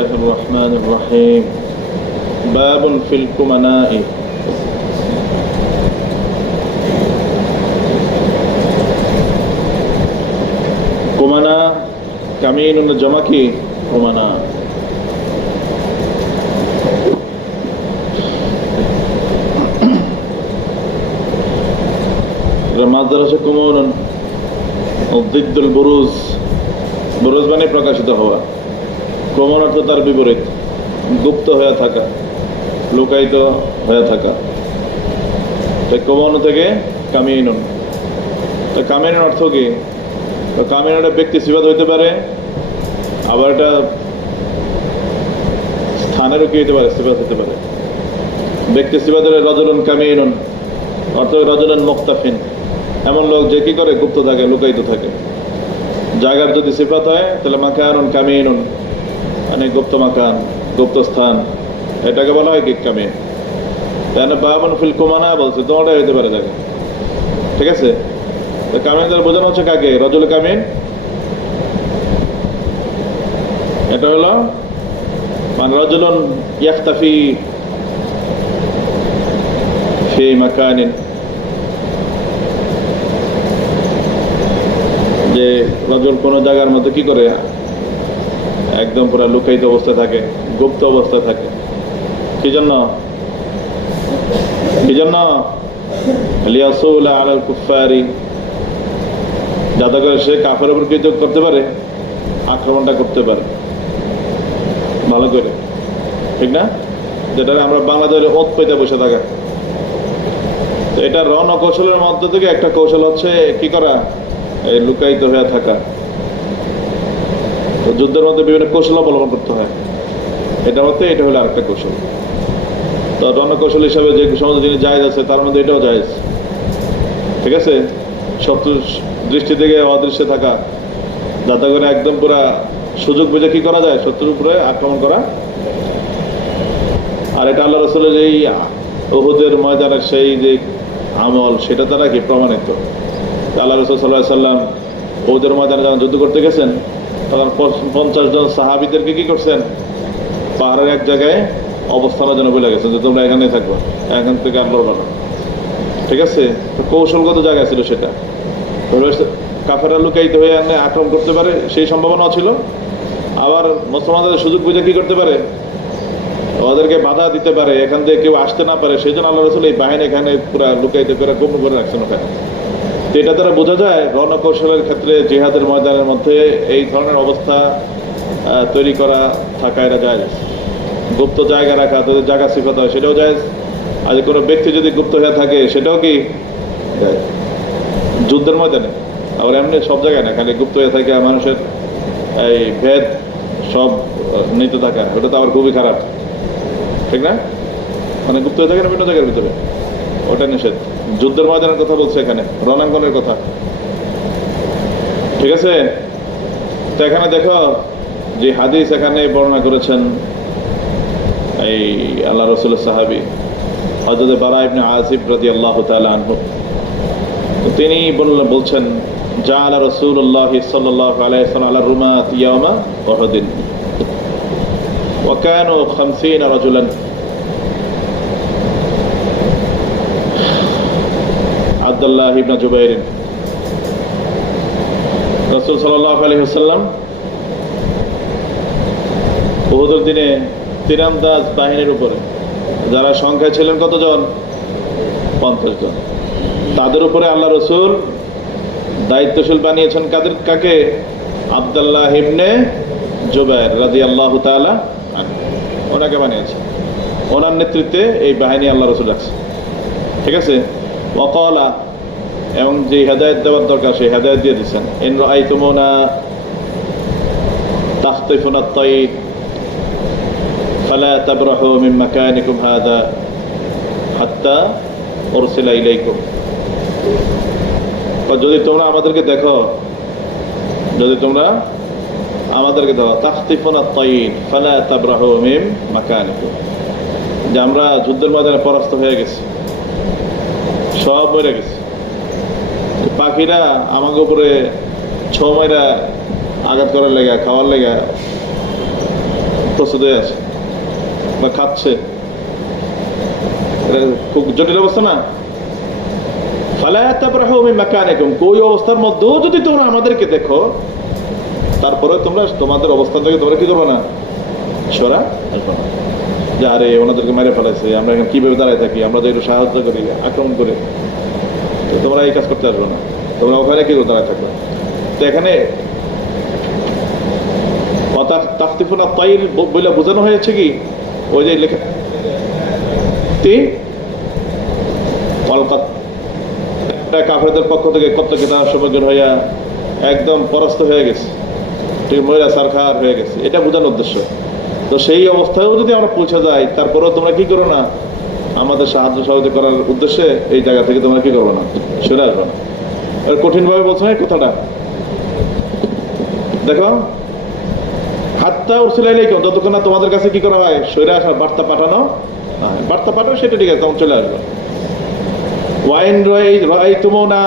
الله الرحمن الرحيم باب في الكمناء কুমানা কামিনুন জমা কি কুমানা মাদ্রাসা কুমুনুন দিদ্দুল বুরুজ বুরুজ মানে প্রকাশিত হওয়া কুমুন অর্থ তার বিপরীত গুপ্ত হয়ে থাকা লুকায়িত হয়ে থাকা কুমুন থেকে কামিনুন কামিনুন অর্থ কি কামিন একটা ব্যক্তি সিফাত হইতে পারে আবার এটা স্থানেরও কি হইতে পারে সিফাত হতে পারে ব্যক্তি সিফাতের রজুলুন কামিনুন অর্থ রজুলুন মুখতাফিন এমন লোক যে কি করে গুপ্ত থাকে লুকায়িত থাকে জায়গার যদি সিফাত হয় তাহলে মাকানুন কামিনুন মানে গুপ্ত মাকান গুপ্ত স্থান এটাকে বলা হয় কি কামিন তাই না বাবুন ফিল কুমানা বলছে তো ওটাই হইতে পারে জায়গা ঠিক আছে কামিন দ্বারা বোঝানো হচ্ছে কাকে রজুল কামিন এটা হলো মানে রজুলুন ইয়াখতাফি ফি মাকানিন যে রজুল কোন জায়গার মধ্যে কি করে একদম পুরো লুকায়িত অবস্থা থাকে গুপ্ত অবস্থা থাকে কি জন্য লিয়াসুলা আলাল কুফারি যাতে করে সে কাফের উপর কিছু করতে পারে আক্রমণটা করতে পারে ভালো করে ঠিক না যেটা আমরা বাংলাদেশে ওত পেতে বসে থাকা তো এটা রণকৌশলের মধ্যে থেকে একটা কৌশল হচ্ছে কি করা এই লুকায়িত হয়ে থাকা তো যুদ্ধের মধ্যে বিভিন্ন কৌশল অবলম্বন করতে হয় এটার মধ্যে এটা হলো আরেকটা কৌশল তো রণকৌশল হিসাবে যে সমস্ত জিনিস জায়েজ আছে তার মধ্যে এটাও জায়েজ ঠিক আছে শত্রুর দৃষ্টি থেকে অদৃশ্যে থাকা যাতে করে একদম পুরা সুযোগ বুঝে কি করা যায় শত্রুর উপরে আক্রমণ করা আর এটা আল্লাহ রাসূলের এই উহুদের ময়দানের সেই যে আমল সেটা দ্বারা কি প্রমাণিত আল্লাহ রাসূল সাল্লাল্লাহু আলাইহি সাল্লাম উহুদের ময়দানে যখন যুদ্ধ করতে গেছেন তখন 50 জন সাহাবীদেরকে কি করছেন পাহাড়ের এক জায়গায় অবস্থানের জন্য বলে গেছেন যে তোমরা এখানেই থাকবা এখান থেকে আর লড়বা না ঠিক আছে তো কৌশলগত জায়গা ছিল সেটা কাফেররা লুকায়িত হয়ে আনে আক্রমণ করতে পারে সেই সম্ভাবনাও ছিল আবার মুসলমানদের সুযোগ বুঝে কি করতে পারে ওদেরকে বাধা দিতে পারে এখান থেকে কেউ আসতে না পারে সেই জন্য আল্লাহ রাসূল এই বাহিনী এখানে পুরো লুকায়িত করে গোপন করে রাখছেন ওখানে তো এটা দ্বারা বোঝা যায় রণকৌশলের ক্ষেত্রে জিহাদের ময়দানের মধ্যে এই ধরনের অবস্থা তৈরি করা থাকা এটা যায় গুপ্ত জায়গা রাখা তাদের জায়গা সিফাত হয় সেটাও যায় আর কোনো ব্যক্তি যদি গুপ্ত হয়ে থাকে সেটাও কি যুদ্ধের ময়দানে আবার এমনি সব জায়গায় না খালি গুপ্ত হয়ে থাকে মানুষের এই ভেদ সব নিতে থাকা ওটা তো আবার খুবই খারাপ ঠিক না মানে গুপ্ত হয়ে থাকে না বিভিন্ন জায়গার ভিতরে ওটা নিষেধ যুদ্ধের ময়দানের কথা বলছে এখানে রণাঙ্গনের কথা ঠিক আছে তো এখানে দেখো যে হাদিস এখানে বর্ণনা করেছেন এই আল্লাহ রাসূলের সাহাবী হযরত বারা ইবনে আযিব রাদিয়াল্লাহু তাআলা আনহু তিনি বলছেন জাআলা রাসূলুল্লাহ সাল্লাল্লাহু আলাইহি ওয়াসাল্লাম আলা রুমাত ইয়াওমা উহুদ ওয়া কানু 50 রাজুলান আব্দুল্লাহ ইবনে জুবাইর রাসূল সাল্লাল্লাহু আলাইহি ওয়াসাল্লাম উহুদের দিনে তীরন্দাজ বাহিনীর উপরে যারা সংখ্যায় ছিলেন কতজন 50 জন তাদের উপরে আল্লাহ রাসূল দায়িত্বশীল বানিয়েছেন কাকে আব্দুল্লাহ ইবনে জুবাইর রাদিয়াল্লাহু তাআলা ওনাকে বানিয়েছেন ওনার নেতৃত্বে এই বাহিনী আল্লাহ রাসূল রাখছে ঠিক আছে ওয়াকালা এবং যে হেদায়েত দেওয়ার দরকার সেই হেদায়েত দিয়ে দিয়েছেন ইন রাআইতুমুনা তাখতিফুনা আত-তায়র ফালা তাবরাহু মিন মাকানিকুম হাযা হাত্তা উরসিলা ইলাইকুম যদি তোমরা আমাদেরকে দেখো তাখতিফুনা আত-তায়র ফালা তাবরাহু মিন মাকানিকুম যে আমরা যুদ্ধের ময়দানে পরাস্ত হয়ে গেছি সব মরে গেছে পাখিরা আমাকে উপরে ছো মাইরা আঘাত করার লেগা খাওয়ার লেগা প্রস্তুত হয়ে আছে বা খাচ্ছে, খুব জটিল অবস্থা না? ফালা তাবরাহু মিন মাকানিকুম, কোন অবস্থার মধ্যেও যদি তোমরা আমাদেরকে দেখো, তারপরে তোমরা তোমাদের অবস্থান থেকে তোমরা কি করবে না, সরা আসবে না। যে আরে ওনাদেরকে মেরে ফেলাইছে, আমরা এখন কিভাবে দাঁড়ায় থাকি, আমরা তো একটু সাহায্য করি, আক্রমণ করি, তোমরা এই কাজ করতে আসবে না, তোমরা ওখানে কি দাঁড়ায় থাকবে। তো এখানে তাখতিফুন আত-তাইর বলে বোঝানো হয়েছে কি, ওই যে লেখা কাফেরদের পক্ষ থেকে কত কিতাব সমগ্র হইয়া একদম পরাস্ত হয়ে গেছে, ঠিক মহিলা সারখার হয়ে গেছে, এটা বোঝানোর উদ্দেশ্য। তো সেই অবস্থায়ও যদি আমরা পৌঁছে যাই, তারপরেও তোমরা কি করো না, আমাদের সাহায্য সহযোগিতা করার উদ্দেশ্যে এই জায়গা থেকে তোমরা কি করবো না, সরে আসবে না। এর কঠিন ভাবে বলছো না কথাটা, দেখো হাত্তা উরসিলা ইলাইকুম, যতক্ষণ না তোমাদের কাছে কি করা হয়, সরে আসার বার্তা পাঠানো হয়। বার্তা পাঠানো সেটা ঠিক আছে, তখন চলে আসবে। ওয়াইন রাআইতুমুনা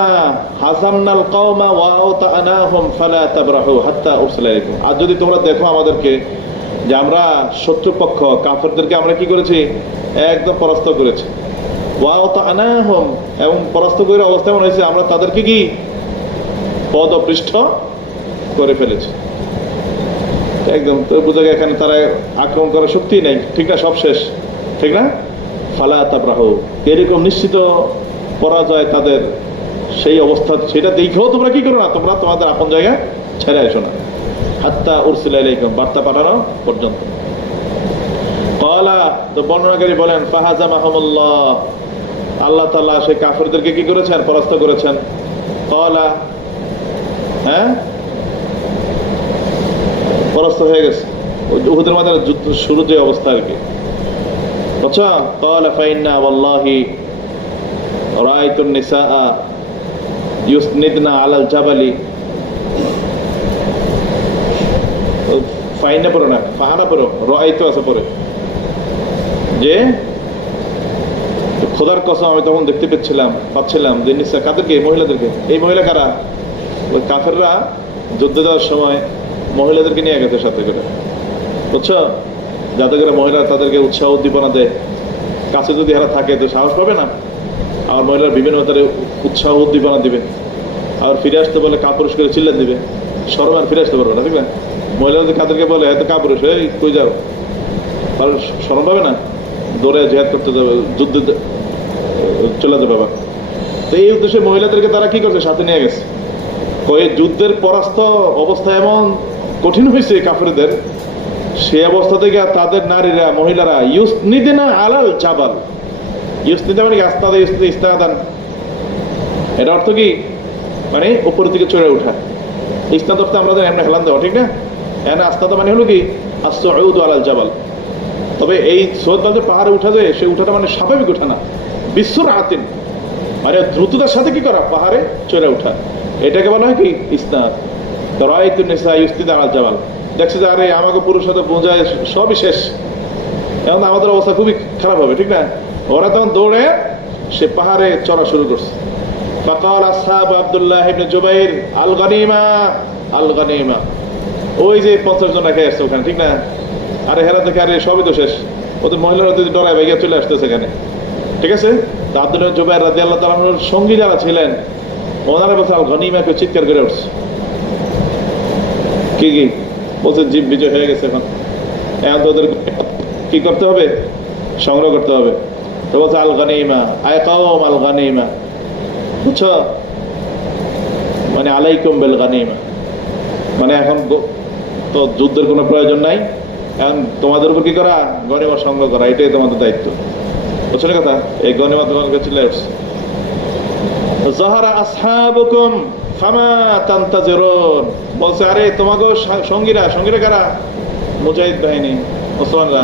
হাসামনাল কওমা ওয়া আওতানাহুম ফালা তাবরাহু হাত্তা উরসিলা ইলাইকুম, আর যদি তোমরা দেখো আমাদেরকে যে আমরা শত্রুপক্ষ কাফেরদেরকে আমরা কি করেছি, একদম পরাস্ত করেছি, ওয়া আওতানাহুম, এবং পরাস্ত করে অবস্থা এমন হয়েছে আমরা তাদেরকে কি পদপৃষ্ঠ করে ফেলেছি একদম। তো বোঝা যায় এখানে তারা আক্রমণ করার শক্তি নেই, ঠিক না, সব শেষ, ঠিক না? ফালা তাবরাহু, এরকম নিশ্চিত পরাজয় তাদের, সেই অবস্থা সেটা দেখেও তোমরা কি করো না, তোমরা তোমাদের আপন জায়গায় ছেড়ে এসো না, হাত্তা উরসিলা ইলাইকুম, বার্তা পাঠানো পর্যন্ত। ক্বালা, তো বর্ণনাকারী বলেন, ফাহাজামাহুমুল্লাহ, আল্লাহ তাআলা সেই কাফেরদেরকে কি করেছেন, পরাস্ত করেছেন। ক্বালা, হ্যাঁ, পরাস্ত হয়ে গেছে উহুদের ময়দানে যুদ্ধ শুরু যে অবস্থা আর কি। আচ্ছা, ক্বালা ফাইন্না ওয়াল্লাহি রাআইতুন নিসাআ ইউসনিদনা আলাল জাবালি, ফাইনা পড়ো না, ফাহানা পড়ো, রাআইতু আছে পরে, যে খোদার কসম আমি তখন দেখতে পাচ্ছিলাম যে নিসা, কাদেরকে, মহিলাদেরকে। এই মহিলা কারা, ওই কাফেররা যুদ্ধ দেওয়ার সময় মহিলাদেরকে নিয়ে গেছে সাথে করে, বুঝছো, যাতে করে মহিলা তাদেরকে উৎসাহ উদ্দীপনা দেয়, কাছে যদি এরা থাকে তো সাহস পাবে না, আর মহিলার বিভিন্ন তাদের উৎসাহ উদ্দীপনা দিবে, আর ফিরে আসতে বলে কাপুরুষ করে চিল্লা দিবে, শরম আর ফিরে আসতে পারবে না, ঠিক না? মহিলা যদি কাদেরকে বলে এত কাপুরুষ, এই কই যাও, কারণ শরম পাবে না, দৌড়ে জেহাদ করতে যাবে, যুদ্ধে চলে যাবে আবার। তো এই উদ্দেশ্যে মহিলাদেরকে তারা কি করছে, সাথে নিয়ে গেছে। কয়ে যুদ্ধের পরাস্ত অবস্থা এমন কঠিন হয়েছে কাফেরদের, সেই অবস্থা থেকে তাদের নারীরা, মহিলারা ইউসনিদিনা আলাল জাবাল, ইউসনিদা মানে আস্তাদা, ইস্তাদান, এটা অর্থ কি, মানে উপর দিকে চড়ে ওঠা। ইস্তাদ অর্থে আমরা এমনি হেলান দেওয়া, ঠিক না? এখানে আস্তাদা মানে হলো কি আসউদু আলাল জাবাল। তবে এই সৈয়দ যে পাহাড়ে উঠা যায়, সেই উঠাটা মানে স্বাভাবিক উঠা না, বিশ্বর আতিন, মানে দ্রুততার সাথে কি করা, পাহাড়ে চড়ে ওঠা, এটাকে বলা হয় কি ইসনাদ। রাআইতুন নিসা ইউসনিদনা আলাল জাবাল, দেখছি যে আরে আমাকে পুরুষ সাথে বোঝায় সবই শেষ, এখন আমাদের অবস্থা খুবই খারাপ হবে, ঠিক না? ওরা তখন দৌড়ে সে পাহাড়ে চড়া শুরু করছে। ফাকাল আসহাব আব্দুল্লাহ ইবনে জুবাইর আল গানিমা, আল গানিমা, ওই যে 50 জন রেখে আসছে ওখানে, ঠিক না? আরে হেরা দেখে আরে সবই তো শেষ, ওদের মহিলারা যদি ডরায় ভেগে চলে আসতেছে এখানে, ঠিক আছে? তো আব্দুল্লাহ জুবাইর রাদিয়াল্লাহু তাআলা আনহুর সঙ্গী যারা ছিলেন, ওনারা বলছে আল গানিমাকে চিৎকার করে উঠছে, কি বলছে জীব বিজয় হয়ে গেছে, এখন তো ওদের কি করতে হবে, সংগ্রহ করতে হবে। তো বলছে আল গানিমা, আয় কাওম আল গানিমা, বুঝছো, মানে আলাইকুম বিল গানিমা, মানে এখন তো যুদ্ধের কোনো প্রয়োজন নাই, এখন তোমাদের উপর কি করা, গনিমত সংগ্রহ করা, এটাই তোমাদের দায়িত্ব, বুঝছো না কথা? এই গনিমত তোমাকে চলে আসছে। যাহারা আসহাবুকুম ফামা তানতাজিরুন, বলছে আরে তোমাকে সঙ্গীরা কারা, মুজাহিদ বাহিনী, মুসলমানরা,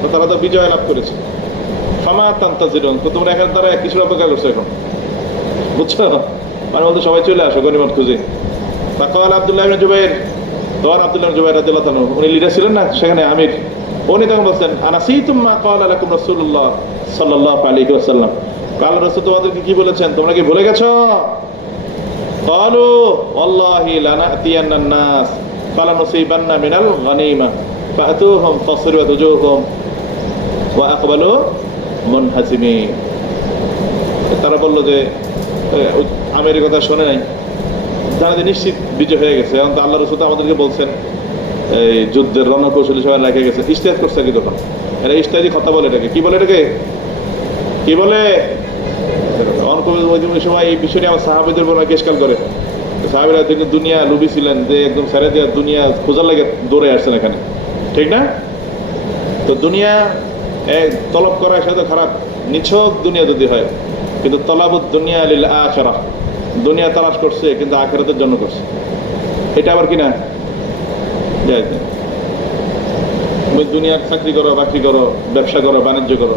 তো তারা তো বিজয় লাভ করেছে। ফামা তানতাজিরুন, তো তোমরা এখানে তারা কিছুর অপেক্ষা করছো এখন, বুঝছো, মানে বলতে সবাই চলে আসো গনিমত খুঁজে। ফাকাল আব্দুল্লাহ ইবনে জুবাইর, তখন আব্দুল্লাহ ইবনে জুবাইর রাদিয়াল্লাহু তাআলা, উনি লিডার ছিলেন না সেখানে, আমির, উনি তখন বলছেন আনাসিতুম মা ক্বালা লাকুম রাসূলুল্লাহ সাল্লাল্লাহু আলাইহি ওয়াসাল্লাম, আল্লাহর রাসূল তোমাদেরকে কি বলেছেন, তোমরা কি ভুলে গেছো? ক্বালু ওয়াল্লাহি লানাতিয়ান্নান নাস ফালানুসিবান্না মিনাল গানিমা, ফাতুহুম ফাসরিবাত ওজুহুম ওয়া আকবালু মুনহাসিমিন। তারা বলল যে আমের কথা শোনে নাই, জানা যে নিশ্চিত বিজয় হয়ে গেছে। এখন তো আল্লাহ রাসূল আমাদেরকে বলছেন এই যুদ্ধের রণকৌশলী সবাই রেখে গেছে, ইজতিহাদ করছে কি তখন? এরা ইজতিহাদি কথা বলে, এটাকে কি বলে? এটাকে কি বলে? ওই সময় এই বিষয়টি আমার সাহাবীদের উপর কেশকাল করে। সাহাবীরা দুনিয়া লুবি ছিলেন, যে একদম ছেড়ে দেওয়া দুনিয়া খোঁজার লাগে দৌড়ে আসছেন এখানে, ঠিক না? তো দুনিয়া তলব করা সাথে খারাপ, নিছক দুনিয়া যদি হয়, কিন্তু তলাবুদ দুনিয়া লিল আখিরাহ, দুনিয়া তালাশ করছে কিন্তু আখিরাতের জন্য করছে। এটা আবার কিনা জায়েজ না। তুমি দুনিয়ার চাকরি করো, বাকরি করো, ব্যবসা করো, বাণিজ্য করো,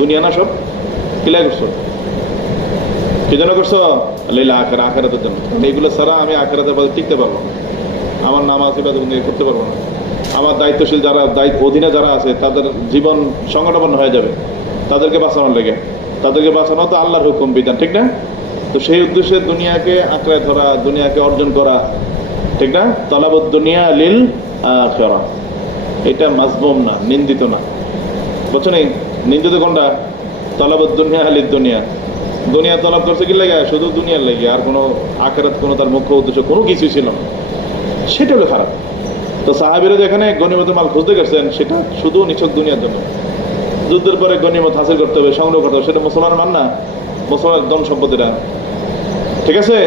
দুনিয়া না সব কিলাই করছো, কি জন্য করছো? লিল আখিরাহ, আখিরাতের জন্য। এইগুলো ছাড়া আমি আখিরাতের পথে টিকতে পারবো না, আমার নামাজ ইবাদত করতে পারবো না, আমার দায়িত্বশীল যারা অধীনে যারা আছে তাদের জীবন সংকটাপন্ন হয়ে যাবে, তাদেরকে বাঁচানোর লেগে। তাদেরকে বাঁচানো তো আল্লাহর হুকুম বিধান, ঠিক না? তো সেই উদ্দেশ্যে দুনিয়াকে আঁকড়ে ধরা, দুনিয়াকে অর্জন করা, ঠিক না? তালাবুদ দুনিয়া লিল আখিরাহ, এটা মাজমুম না, নিন্দিত না, বুঝছো? নেই নিন্দিত কোনটা? তালাবুদ দুনিয়া লিল দুনিয়া। দুনিয়া তলব করছে কি লাগে? শুধু দুনিয়ার লেগে, আর কোনো আখিরাত কোনো তার মুখ্য উদ্দেশ্য কোনো কিছুই ছিল না, সেটা হলো খারাপ। তো সাহাবীরা যেখানে গনিমতের মাল খুঁজতে গেছেন, সেটা শুধু নিছক দুনিয়ার জন্য। যুদ্ধের পরে গনিমত হাসিল করতে হবে, সংগ্রহ করতে হবে, সেটা মুসলমানের মান না, মুসলমানের ধন সম্পত্তিটা, ঠিক আছে?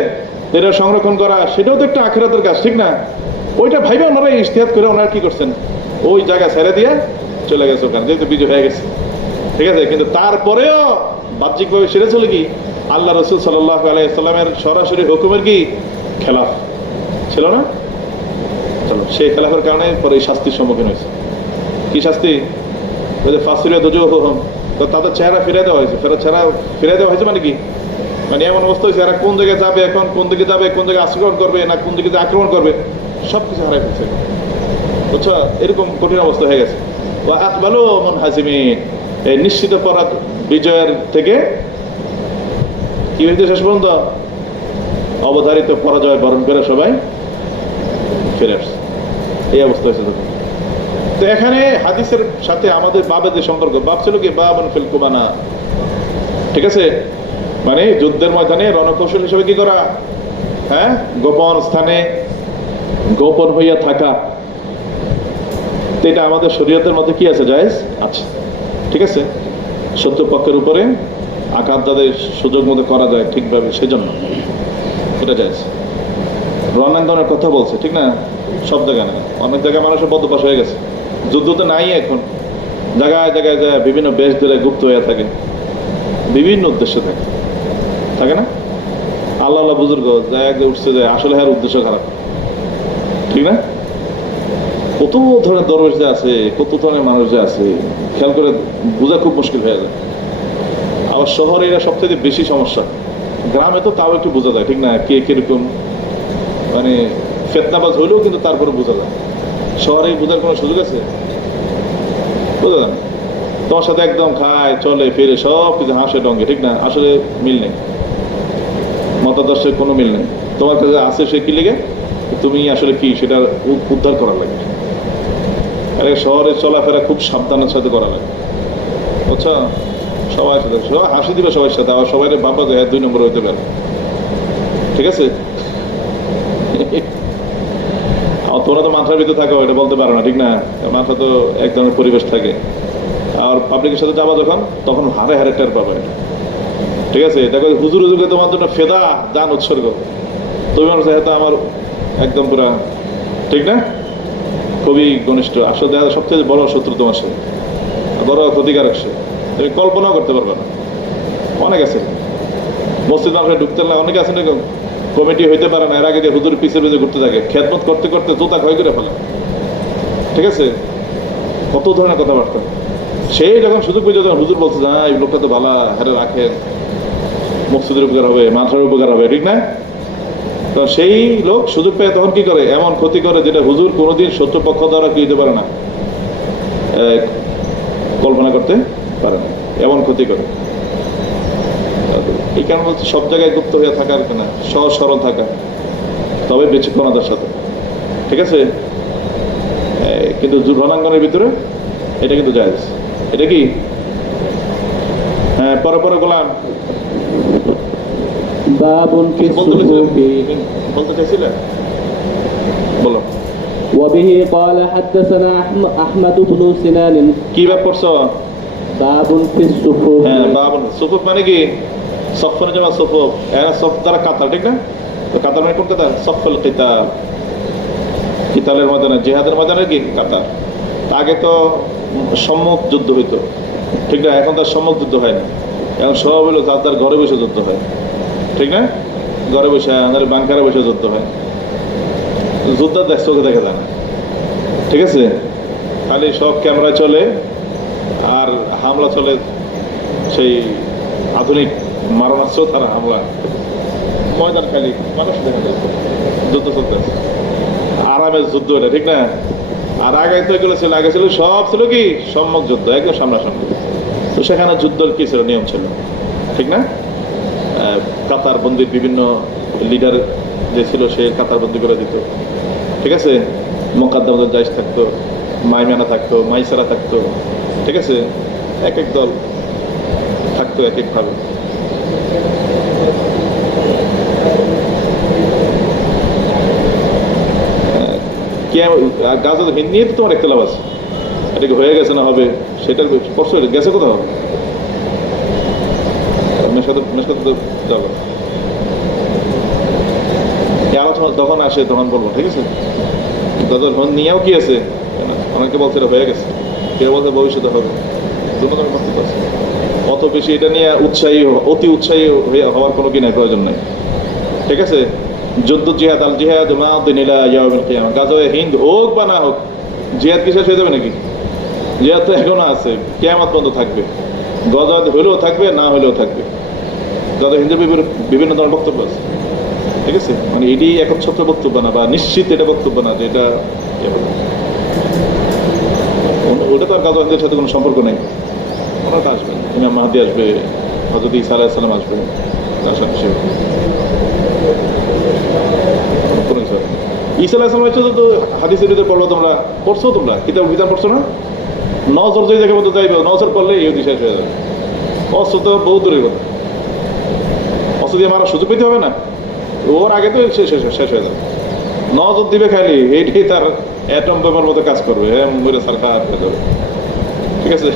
এটা সংরক্ষণ করা, সেটাও তো একটা আখিরাতের কাজ, ঠিক না? ওইটা ভাইবে ওনারা ইজতিহাদ করে ওনারা কি করছেন, ওই জায়গা ছেড়ে দিয়ে চলে গেছে ওখানে, যেহেতু বিজয় হয়ে গেছে, ঠিক আছে? কিন্তু তারপরেও বাহ্যিকভাবে সেরে চলে কি আল্লাহ রাসূল সাল্লাল্লাহু আলাইহি সাল্লামের সরাসরি হুকুমের কি খেলাফ ছিল না? চলো, সেই খেলাফের কারণে পরে এই শাস্তির সম্মুখীন হয়েছে। কি শাস্তি? ওই যে ফাসরিবাত ওজুহুম, তো তাদের চেহারা ফিরে দেওয়া হয়েছে। ফিরে দেওয়া হয়েছে মানে কি? মানে এমন অবস্থা হয়েছে এরা কোন জায়গায় যাবে, এখন কোন দিকে যাবে, কোন জায়গায় আক্রমণ করবে না কোন দিকে আক্রমণ করবে, সবকিছু হারাই ফেলছে, বুঝছো? এরকম কঠিন অবস্থা হয়ে গেছে। ওয়া আকবালু মুনহাসিমিন, এই নিশ্চিত পরাধ বিজয়ের থেকে কি হয়েছে শেষ পর্যন্ত? অবধারিত পরাজয় বরণ করে সবাই ফিরে আসছে। এই অবস্থা হয়েছে। তো এখানে হাদিসের সাথে আমাদের বাবের যে সম্পর্ক, বাব ছিল কি বাবুন ফিল কুবানা, ঠিক আছে? মানে যুদ্ধের ময়দানে রণকৌশল হিসেবে কি করা? হ্যাঁ, গোপন স্থানে গোপন হইয়া থাকা, এটা আমাদের শরীয়তের মধ্যে কি আছে? জায়েজ আছে, ঠিক আছে? শত্রু পক্ষের উপরে আঘাত যাতে সুযোগ মতো করা যায় ঠিকভাবে, সেজন্য এটা জায়েজ। রণাঙ্গনের কথা বলছে, ঠিক না? সব জায়গায় না, অনেক জায়গায় মানুষের বদভ্যাস হয়ে গেছে, যুদ্ধ তো নাই এখন, জায়গায় জায়গায় যায় বিভিন্ন বেশ ধরে গুপ্ত হয়ে থাকে, বিভিন্ন উদ্দেশ্যে থাকে না? আল্লাহ আল্লাহ বুজুর্গ জায়গায় উঠছে যায়, আসলে হ্যাঁ উদ্দেশ্য খারাপ, ঠিক না? কত ধরনের দরবেশ যে আছে, কত ধরনের মানুষ যে আছে, খেয়াল করে বোঝা খুব মুশকিল হয়ে যায়। আবার শহরে এরা সবথেকে বেশি সমস্যা, গ্রামে তো তাও একটু বোঝা যায়, ঠিক না? কে কিরকম মানে ফেতনাবাজ হইলেও কিন্তু তারপরে বোঝা যায়। শহরে বোঝার কোনো সুযোগ আছে? বোঝা যায় না। তোমার সাথে একদম খায় চলে ফিরে সব কিছু হাসে ডঙ্গে, ঠিক না? আসলে মিল নেই, মতাদর্শের কোনো মিল নেই। তোমার কাছে আছে সে কি লেগে, তুমি আসলে কি সেটা উদ্ধার করার লাগে। আরে শহরে চলাফেরা খুব সাবধানের সাথে করা লাগে, বুঝছো? সবাই সাথে সবাই হাসি দিবে, সবার সাথে, আবার সবাই বাবা যে হ্যাঁ 2 নম্বর হইতে পারে, ঠিক আছে? তোমরা তো মাথার ভিতরে থাকো, এটা বলতে পারো না, ঠিক না? মাথা তো এক ধরনের পরিবেশ থাকে, আর পাবলিকের সাথে যাবা যখন, তখন হারে হারে টের পাবো এটা, ঠিক আছে? দেখো হুজুর হুজুরকে তোমার জন্য ফেদা দান উৎসর্গ, তুমি মানুষ হয়তো আমার একদম পুরা, ঠিক না? খুবই ঘনিষ্ঠ, আসলে দেখা সবচেয়ে বড় শত্রু তোমার সাথে, বড় ক্ষতিকারক সে, তুমি কল্পনাও করতে পারবে না। অনেক আছে মসজিদ মানুষের ঢুকতে অনেকে আছে না, কমিটি হইতে পারে না, এর আগে যে হুজুর পিছিয়ে পিছিয়ে ঘুরতে থাকে, খেদমত করতে করতে জুতা ক্ষয় করে ফেলে, ঠিক আছে? কত ধরনের কথাবার্তা। সেই যখন সুযোগ পেয়েছে, যখন হুজুর বলছে না এই লোকটা তো ভালো, হারে রাখে, মসজিদের উপকার হবে, মাথার উপকার হবে, ঠিক না? তো সেই লোক সুযোগ পেয়ে তখন কি করে, এমন ক্ষতি করে যেটা হুজুর কোনোদিন শত্রুপক্ষ দ্বারা কি হতে পারে না, কল্পনা করতে পারে না, এমন ক্ষতি করে। এই কারণে বলছে সব জায়গায় গুপ্ত হয়ে থাকার কিনা, সহজ সরল থাকা, তবে বেঁচে কোনাদের সাথে, ঠিক আছে? কিন্তু রণাঙ্গনের ভিতরে এটা কিন্তু জায়েজ। এটা কি? হ্যাঁ, পরে পরে গোলাম বাবুন ফি সুফুফি বলতে চাইছিলেন, বলো। وبه قال حدثنا أحمد بن سنان কি ব্যাপ পড়ছো? باب في الصفوف হ্যাঁ, বাবুন সুফুফ মানে কি? সফের জমা সুফুফ, এরা সফ দ্বারা কাতার, ঠিক না? তো কাতার মানে কোন কাতার? সফল কিতাল, কিতালের ময়দানে, জিহাদের ময়দানে কি কাতার। আগে তো সম্মুখ যুদ্ধ হইতো, ঠিক না? এখন তার সম্মুখ যুদ্ধ হয় না, এখন সব হলো যার তার ঘরে বসে যুদ্ধ হয়, ঠিক না? ঘরে বসে, আমাদের বাংকারে বসে যুদ্ধ হয়, যুদ্ধ চোখে দেখা যায় না, ঠিক আছে? খালি সব ক্যামেরা চলে আর হামলা চলে, সেই আধুনিক মারণাস্ত্র তারা হামলা, ময়দান খালি মানুষ দেখা যায়, যুদ্ধ চলতে আছে, আরামের যুদ্ধ এটা, ঠিক না? আর আগে তো এগুলো ছিল, আগে ছিল সব ছিল কি সম্মুখ যুদ্ধ, একদম সামনাসামনি। তো সেখানে যুদ্ধের কি ছিল, নিয়ম ছিল, ঠিক না? কাতার বন্দির বিভিন্ন লিডার যে ছিল সে কাতার বন্দি করে দিত, ঠিক আছে? মোকাদ্দমাতুল জাইশ থাকতো, মাইমানা থাকতো, মাইসারা থাকতো, ঠিক আছে? এক এক দল থাকতো এক এক ভাবে। গাছ হিন্দি নিয়ে তো তোমার একটা লাভ আছে, এটা কি হয়ে গেছে না হবে সেটা পরশু গেছে কোথাও? যাবো আলোচনা যখন আসে তখন বলবো, ঠিক আছে? তাদের নিয়েও কি আছে, অনেকে বলছে এটা হয়ে গেছে, কেউ বলছে ভবিষ্যতে হবে, দুটো মন্তব্য আছে। অত বেশি এটা নিয়ে উৎসাহী, অতি উৎসাহী হওয়ার কোনো কি নাই, প্রয়োজন নাই, ঠিক আছে? যুদ্ধ জিহাদ, আল জিহাদ মাউদ্দিন ইলা ইয়াউমিল কিয়ামা, গাজওয়ে হিন্দ হোক বা না হোক, জিহাদ কি শেষ হয়ে যাবে নাকি? জিহাদ তো এখনো আছে, কিয়ামত পর্যন্ত থাকবে, গজওয়াত হলেও থাকবে, না হলেও থাকবে। যত হিন্দুর বিভিন্ন ধরনের বক্তব্য আছে, ঠিক আছে? মানে এটি একচ্ছত্র বক্তব্য না, বা নিশ্চিত এটা বক্তব্য না যে এটা, ওটা তো আর গাজওয়াতের সাথে কোনো সম্পর্ক নেই। ওরা তো আসবে, ইমাম মাহদী আসবে, হযরত ঈসা আলাইহিস সালাম আসবে, তার সাথে সে ঈসা আলাইহিস সালাম হচ্ছে তো হাদিসের ভিতরে পড়লো, তোমরা পড়ছো, তোমরা কিতাব বিধান পড়ছো না? নজর যে জায়গার মতো যাইবে, নজর পড়লে ইহুদি শেষ হয়ে যাবে। অস্ত্র তো বহু দূরের কথা, অস্ত্র দিয়ে মারার সুযোগ পেতে হবে না, ওর আগে তো শেষ হয়ে যাবে। নজর দিবে খালি, এইটাই তার অ্যাটম বোমার মতো কাজ করবে, হ্যাঁ, মরে সারকার হয়ে যাবে, ঠিক আছে?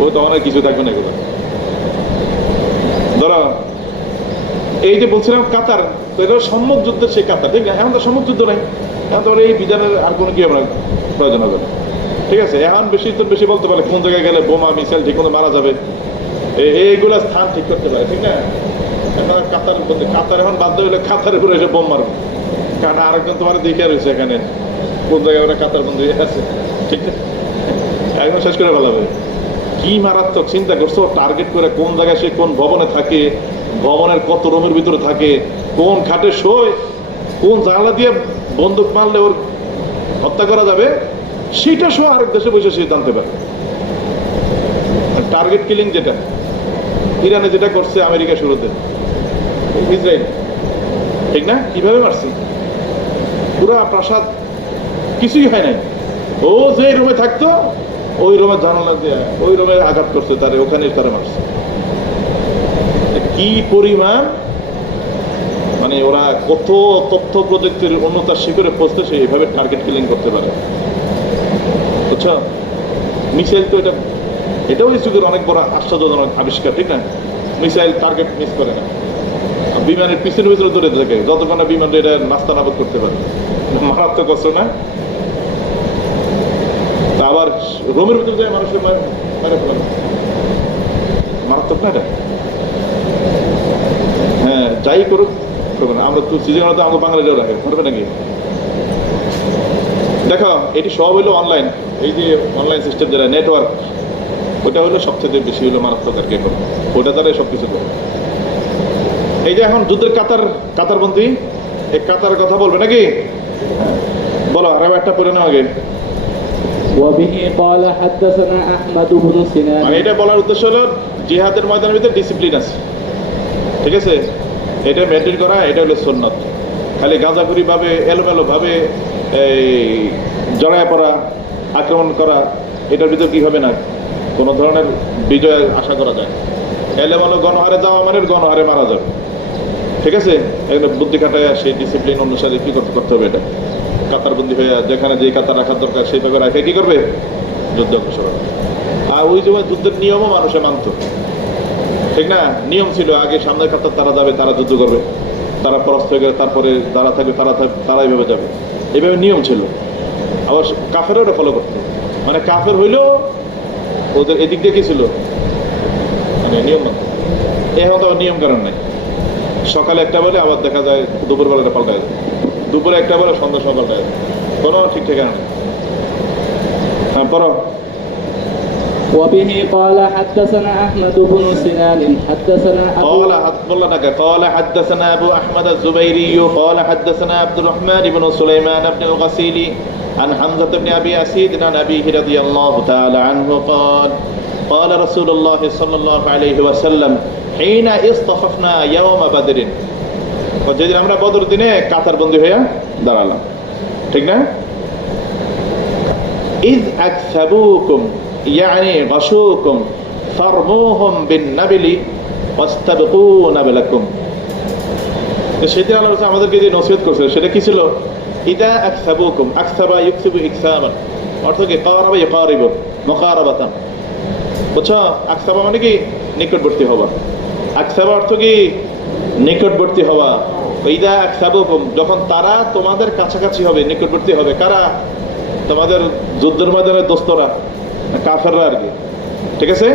ও তো অনেক কিছু থাকবে না এগুলো। ধরো এই যে বলছিলাম কাতার, তো এটা সম্মুখ যুদ্ধের সেই কাতার, ঠিক না? এখন তো সম্মুখ যুদ্ধ নাই, এখন তো এই বিধানের আর কোনো কি আমরা প্রয়োজন হবে না, ঠিক আছে? এখন বেশি বলতে পারে কোন জায়গায় গেলে বোমা মিসাইল ঠিক মতো মারা যাবে, এইগুলা স্থান ঠিক করতে পারে, ঠিক না? এখন কাতার এখন বাধ্য হলে কাতারের উপরে এসে বোম মারবে, কারণ আরেকজন তোমার দেখে রয়েছে এখানে কোন জায়গায় ওরা কাতার বন্ধু আছে, ঠিক না? একদম শেষ করে ফেলাবে। কি মারাত্মক চিন্তা করছো, টার্গেট করে কোন জায়গায় সে কোন ভবনে থাকে, ভবনের কত রুমের ভিতরে থাকে, কোন খাটে শোয়, কোন জানলা দিয়ে বন্দুক মারলে ওর হত্যা করা যাবে, সেটা সহ আরেক দেশে বসে সে জানতে পারে। টার্গেট কিলিং যেটা ইরানে যেটা করছে আমেরিকা শুরুতে, ইসরায়েল, ঠিক না? কিভাবে মারছে, পুরা প্রাসাদ, কিছুই হয় নাই, ও যে রুমে থাকতো ওই রুমে জানালা দিয়ে ওই রুমে আঘাত করছে, তারে ওখানে তারা মারছে। কি পরিমাণ, মানে ওরা কত তথ্য প্রযুক্তির উন্নতার শিখরে পৌঁছতে সে এইভাবে টার্গেট কিলিং করতে পারে, বুঝছো? মিসাইল তো এটাও এই যুগের অনেক বড় আশ্চর্যজনক আবিষ্কার, ঠিক না? মিসাইল টার্গেট মিস করে না, বিমানের পিছনে পিছনে দূরে থাকে, যতক্ষণ না বিমান এটা নাস্তা নাবদ করতে পারে। মারাত্মক কষ্ট না? আবার রোমের ভিতরে যায় মানুষের মেরে ফেলা, মারাত্মক না এটা? হ্যাঁ, যাই করুক করবে না। আমরা তো সিজন আমাকে বাঙালিরাও রাখে, করবে নাকি? দেখো এটি সব হইলো অনলাইন, এই যে অনলাইন সিস্টেম যেটা নেটওয়ার্ক, ওটা হলো সবচেয়ে বেশি হলো মারাত্মক আর কি করে, ওটা দ্বারা সবকিছু করে। এই যে এখন যুদ্ধের কাতারবন্দি, এই কাতারের কথা বলবে নাকি? বলো, আরো একটা পড়ে নাও আগে। وبه قال حدثنا أحمد بن سنان এটা বলার উদ্দেশ্য হলো জিহাদের ময়দানের ভিতরে ডিসিপ্লিন আছে, ঠিক আছে? এটা মেনটেন করা, এটা হলো সুন্নাত। খালি গাঁজাখুরি ভাবে, এলোমেলো ভাবে এই জড়ায় পড়া, আক্রমণ করা, এটার ভিতর কি হবে না, কোনো ধরনের বিজয় আশা করা যায়। এলেমালো গণহারে যাওয়া মানে গণহারে মারা যাবে। ঠিক আছে, এখানে বুদ্ধি খাটায় সেই ডিসিপ্লিন অনুসারে কি করতে হবে, এটা কাতারবন্দি হয়ে যেখানে যে কাতার রাখার দরকার সেইভাবে রাখে কি করবে, যুদ্ধ অগ্রসর হবে। আর ওই সময় যুদ্ধের নিয়মও মানুষে মানত, ঠিক না? নিয়ম ছিল আগে সামনের কাতার তারা যাবে, তারা যুদ্ধ করবে, তারা পরাস্ত হয়ে গেলে তারপরে যারা থাকবে তারা এইভাবে যাবে, এইভাবে নিয়ম ছিল। আবার কাফেরও এটা ফলো করতো, মানে কাফের হইলেও ওদের এদিক দিয়ে কি ছিল, মানে নিয়ম মানত। এখন তো নিয়ম কারণ নেই, সকালে একটা বলে আবার দেখা যায় দুপুর বেলাটা পাল্টায় যায়, দুপুরে একটা বলে সন্ধ্যা সময় পাল্টায় যায়, কোনো ঠিক ঠিকানা নেই। হ্যাঁ পড়ো। وبه قال حدثنا أحمد بن سنان حدثنا قال حدثنا أبو أحمد الزبيري قال حدثنا عبد الرحمن بن سليمان بن الغسيلي عن حمزة بن أبي أسيد عن أبيه رضي الله تعالى عنه قال قال رسول الله صلى الله عليه وسلم حين اصطففنا يوم بدر, যেদিন আমরা বদর দিনে কাতারবন্দি হয়ে দাঁড়ালাম, ঠিক না? إذ أكثبوكم يعني غشوكم فرموهم بالنبل واستبقوا نبلكم. সেদিন আল্লাহ রাসূল আমাদেরকে যে নসিহত করছে সেটা কি ছিল? ইদা আকসাবুকুম, আকসাবা ইউকসিবু ইকসাবান, অর্থ কি কারাবা ইকারিবু মুকারাবাতান। বুঝছো? আকসাবা মানে কি নিকটবর্তী হওয়া, আকসাবা অর্থ কি নিকটবর্তী হওয়া। ইদা আকসাবুকুম, যখন তারা তোমাদের কাছাকাছি হবে, নিকটবর্তী হবে। কারা? তোমাদের যুদ্ধের ময়দানের দোস্তরা, কাফেররা আর কি, ঠিক আছে?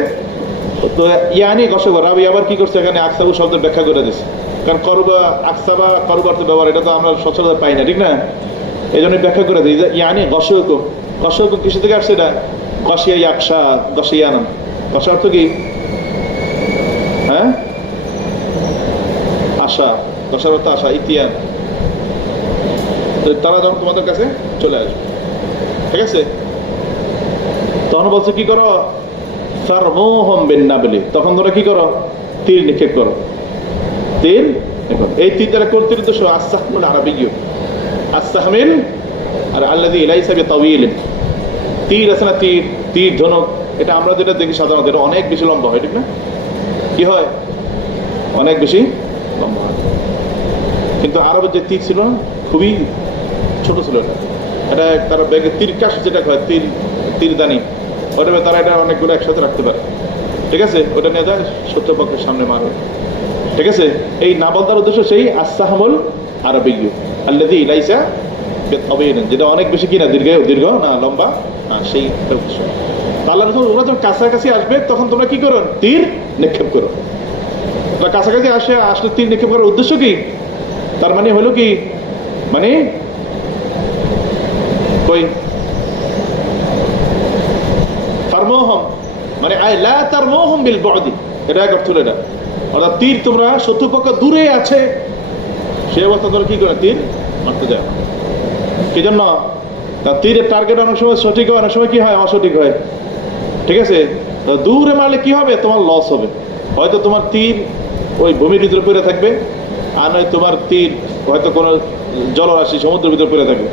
তো ইয়ানি গসব রাবি আবার কি করছে এখানে আকসাবু শব্দের ব্যাখ্যা করে দিচ্ছে, কারণ করবা আকসাবা করবার তো ব্যবহার এটা তো আমরা সচরাচর পাই না, ঠিক না? এই জন্য ব্যাখ্যা করে দিই ইয়ানি গসহুকুম। গসহুকুম কিসে থেকে আসছে? এটা গসিয়া ইয়াকশা, গসিয়ান। গসা অর্থ কি? হ্যাঁ, আশা। গসার অর্থ আশা, ইতিয়ান। তারা যখন তোমাদের কাছে চলে আসবে, ঠিক আছে, তখন বলছে কি করো? ফারমুহুম বিন্নাবলি, তখন তোমরা কি করো? তীর নিক্ষেপ করো। তীর নিক্ষেপ, এই তীর দ্বারা কোন তীর উদ্দেশ্য? আস-সাহমুল আরাবিয়্যু, আস-সাহমিল আর আল্লাযী লাইসা বিতাওয়ীল। তীর আছে না, তীর, তীর ধনুক, এটা আমরা যেটা দেখি সাধারণত এটা অনেক বেশি লম্বা হয়, ঠিক না? কি হয়? অনেক বেশি লম্বা হয়। কিন্তু আরবের যে তীর ছিল না, খুবই ছোট ছিল। এটা তারা ব্যাগে তীর কাশ যেটা হয়, তীরদানি, ওটা তারা এটা অনেকগুলো একসাথে রাখতে পারে, ঠিক আছে? ওটা নিয়ে যায় শত্রুপক্ষের সামনে মারবে, ঠিক আছে? এই নাবলদার উদ্দেশ্য সেই আস-সাহমুল আরাবিয়্যু আল্লাযী লাইসা বিতাওয়ীল, যেটা অনেক বেশি কি না, দীর্ঘ না লম্বা, সেই উদ্দেশ্য। আল্লাহ রাসূল ওরা যখন কাছাকাছি আসবে তখন তোমরা কি করো? তীর নিক্ষেপ করো। কাছাকাছি আসলে তীর নিক্ষেপ করার উদ্দেশ্য কি? তার মানে হলো কি, মানে কই ফারমুহুম মানে আই লা তারমুহুম বিল বুদি, এটা এক অর্থ। এটা অর্থাৎ তীর তোমরা শত্রুপক্ষ দূরে আছে সেই অবস্থা তোমরা কি করে তীর মারতে যাও। কি জন্য? তীরের টার্গেট অনেক সময় সঠিক হয়, অনেক সময় কি হয়? অসঠিক হয়, ঠিক আছে? দূরে মারলে কি হবে? তোমার লস হবে। হয়তো তোমার তীর ওই ভূমির ভিতরে পড়ে থাকবে, আর নয় তোমার তীর হয়তো কোনো জলরাশি সমুদ্রের ভিতরে পড়ে থাকবে,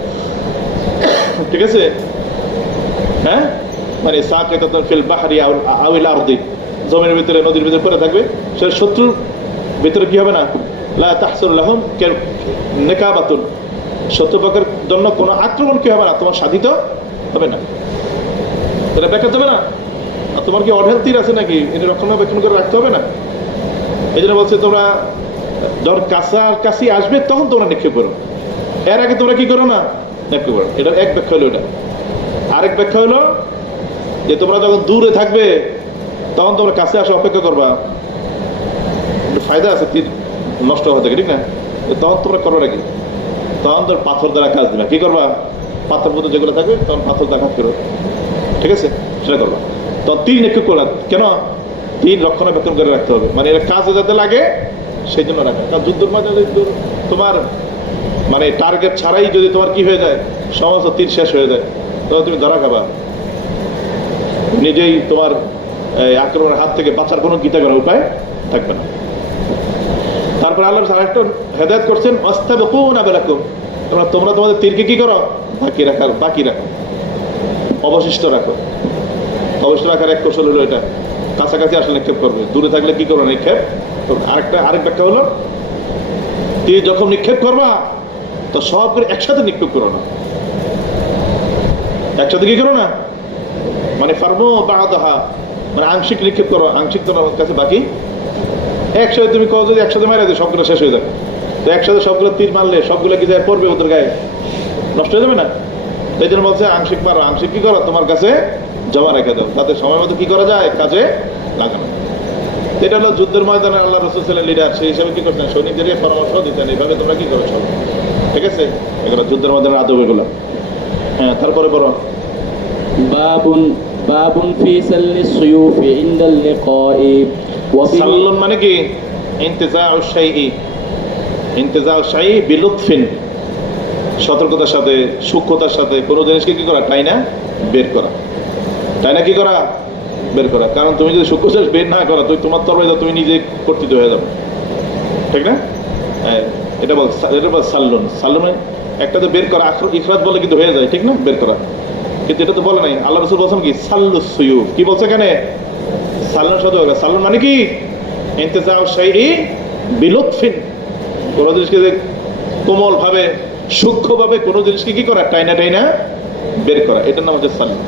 ঠিক আছে? হ্যাঁ, মানে সাকিতাতুন ফিল বাহরি আউল আরদি, জমির ভিতরে নদীর ভিতরে পড়ে থাকবে, সেটা শত্রুর ভিতরে কি হবে না? লা তাহসুর লাহুম নিকাবাতুন, শত্রুপক্ষের জন্য কোনো আক্রমণ কি হবে না, তোমার সাধিত হবে না। এটা ব্যাখ্যা হবে না। আর তোমার কি অঢেল তীর আছে নাকি? এটা রক্ষণাবেক্ষণ করে রাখতে হবে না। এই জন্য বলছে তোমরা যখন কাছাকাছি আসবে তখন তোমরা নিক্ষেপ করো, এর আগে তোমরা কি করো না, নিক্ষেপ করো। এটা এক ব্যাখ্যা হলো। এটা আরেক ব্যাখ্যা হলো যে তোমরা যখন দূরে থাকবে তখন তোমরা কাছে আসা অপেক্ষা করবা, ফায়দা আছে তীর নষ্ট হওয়া থেকে, ঠিক না? তখন তোমরা করো নাকি, তখন তোর পাথর দ্বারা কাজ দিবে। কি করবা? পাথর মতো যেগুলো থাকবে তখন পাথর দেখাত করো, ঠিক আছে, সেটা করবা। তখন তীর নিক্ষেপ করবা। কেন? তীর রক্ষণাবেক্ষণ করে রাখতে হবে, মানে এটা কাজে যাতে লাগে সেই জন্য রাখা। কারণ যুদ্ধের মাঝে তোমার মানে টার্গেট ছাড়াই যদি তোমার কি হয়ে যায়, সমস্ত তীর শেষ হয়ে যায়, তখন তুমি ধরা খাবা, নিজেই তোমার আক্রমণের হাত থেকে বাঁচার কোনো গীতা করার উপায় থাকবে না। তারপর আল্লাহ আরেকটা হেদায়েত করছেন, ওয়াস্তাবিকু নাবলাকুম, তোমরা তোমাদের তীরকে কি করো, বাকি রাখো, অবশিষ্ট রাখো। অবশিষ্ট রাখার এক কৌশল হলো এটা, কাছাকাছি আসলে নিক্ষেপ করবে, দূরে থাকলে কি করো নিক্ষেপ। আরেক ব্যাখ্যা হলো তীর যখন নিক্ষেপ করবা তো সব করে একসাথে নিক্ষেপ করো না, একসাথে কি করো না, মানে ফার্মো বাহাদহা, মানে আংশিক নিক্ষেপ করো, আংশিক তোমার কাছে বাকি। একসাথে তুমি কও যদি একসাথে মারা দিও সবগুলো শেষ হয়ে যাবে, তো একসাথে সবগুলো তীর মারলে সবগুলো কি যায় পড়বে ওদের গায়ে, নষ্ট হয়ে যাবে না। এই জন্য বলছে আংশিক মারো, আংশিক কি করো তোমার কাছে জমা রেখে দাও, তাতে সময় মতো কি করা যায় কাজে লাগানো। এটা হলো যুদ্ধের ময়দানে আল্লাহ রাসূল ছিলেন লিডার, সেই হিসাবে কি করতেন সৈনিকদেরকে পরামর্শ দিতেন এইভাবে তোমরা কি করো চলো, ঠিক আছে। এগুলো যুদ্ধের ময়দানের আদব এগুলো। হ্যাঁ, তারপরে বলো বাবুন ফি সাল্লিস সুয়ুফি ইনদাল লিকাই ওয়া সাল্লুন মানে কি ইন্তিজাউ শাইই, ইন্তিজাউ শাইই বিলুতফিন, সতর্কতার সাথে সূক্ষ্মতার সাথে কোনো জিনিসকে কি করা, টাইনা বের করা, টাইনা কি করা বের করা। কারণ তুমি যদি সূক্ষ্মতা বের না করো তোমার তরবারি তুমি নিজে কর্তৃত্ব হয়ে যাবে, ঠিক না। এটা বল সাল্লুন, সাল্লুনে একটা তো বের করা, ইখরাজ বলে কিন্তু হয়ে যায়, ঠিক না, বের করা। কিন্তু এটা তো বলে নাই, আল্লাহ রাসূল বলছেন কি সাল্লুস সুয়ুফ, কি বলছে এখানে সাল্লুন শব্দ। সাল্লুন মানে কি ইন্তিজাউ শাইই বিলুতফিন, কোনো জিনিসকে কোমল ভাবে সূক্ষ্মভাবে কোনো জিনিসকে কি করা, টাইনা বের করা, এটার নাম হচ্ছে সাল্লুন।